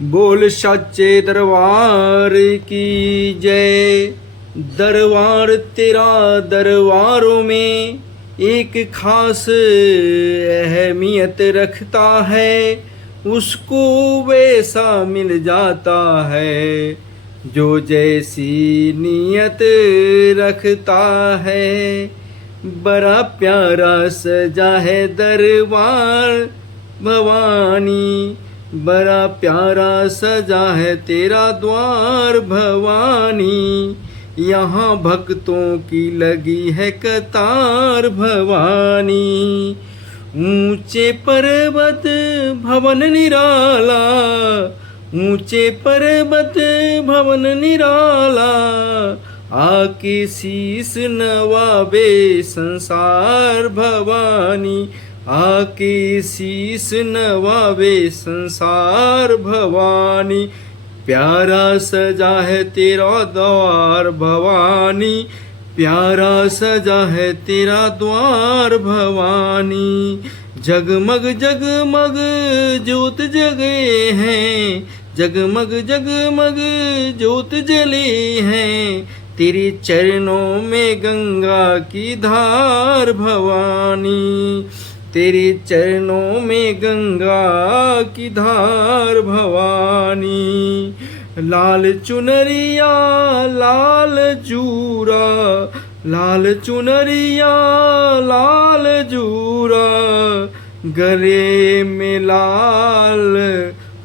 बोल सच्चे दरबार की जय। दरबार तेरा दरबारों में एक खास अहमियत रखता है, उसको वैसा मिल जाता है जो जैसी नीयत रखता है। बड़ा प्यारा सजा है दरबार भवानी, बड़ा प्यारा सजा है तेरा द्वार भवानी। यहाँ भक्तों की लगी है कतार भवानी। ऊंचे पर्वत भवन निराला, ऊंचे पर्वत भवन निराला, आके शीस नवाबे संसार भवानी, आके शीस नवाबे संसार भवानी। प्यारा सजा है तेरा द्वार भवानी, प्यारा सजा है तेरा द्वार भवानी। जगमग जगमग ज्योत जगे हैं, जगमग जगमग ज्योत जले हैं, तेरे चरणों में गंगा की धार भवानी, तेरे चरणों में गंगा की धार भवानी। लाल चुनरिया लाल जूरा, लाल चुनरिया लाल जूरा, गले में लाल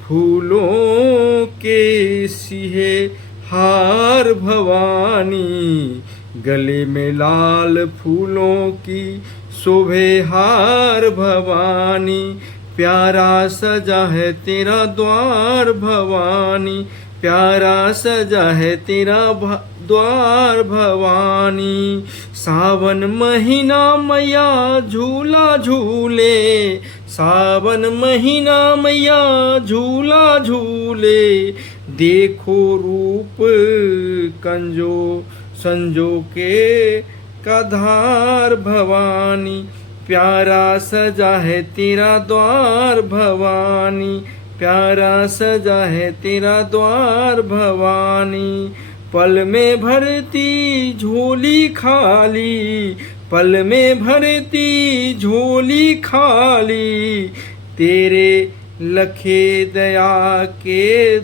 फूलों के सिहे हार भवानी, गले में लाल फूलों की शोभे हार भवानी। प्यारा सजा है तेरा द्वार भवानी, प्यारा सजा है तेरा द्वार भवानी। सावन महीना मैया झूला झूले, सावन महीना मैया झूला झूले, देखो रूप कंजो संजो के कधार भवानी। प्यारा सजा है तेरा द्वार भवानी, प्यारा सजा है तेरा द्वार भवानी। पल में भरती झोली खाली, पल में भरती झोली खाली, तेरे लखे दया के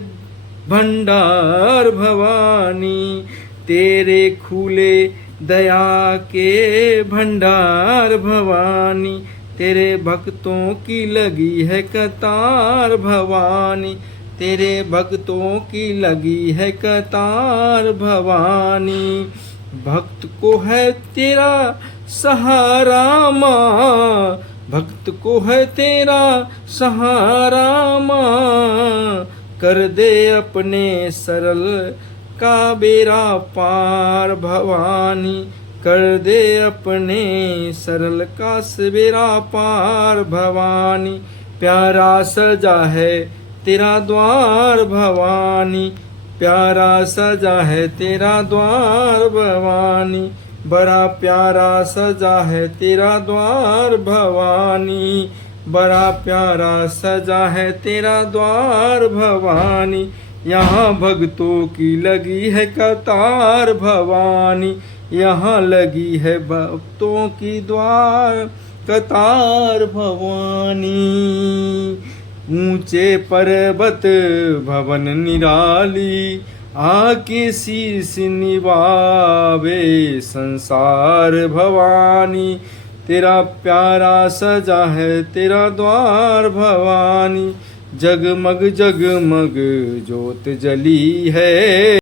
भंडार भवानी, तेरे खुले दया के भंडार भवानी। तेरे भक्तों की लगी है कतार भवानी, तेरे भक्तों की लगी है कतार भवानी। भक्त को है तेरा सहारा माँ, भक्त को है तेरा सहारा माँ, कर दे अपने सरल का बेड़ा पार भवानी, कर दे अपने सरल का बेड़ा पार भवानी। प्यारा सजा है तेरा द्वार भवानी, प्यारा सजा है तेरा द्वार भवानी, बड़ा प्यारा सजा है तेरा द्वार भवानी, बड़ा प्यारा सजा है तेरा द्वार भवानी। यहाँ भक्तों की लगी है कतार भवानी, यहाँ लगी है भक्तों की द्वार कतार भवानी। ऊंचे पर्वत भवन निराली, आके शीस निभावे संसार भवानी, तेरा प्यारा सजा है तेरा द्वार भवानी। जगमग जगमग ज्योत जली है।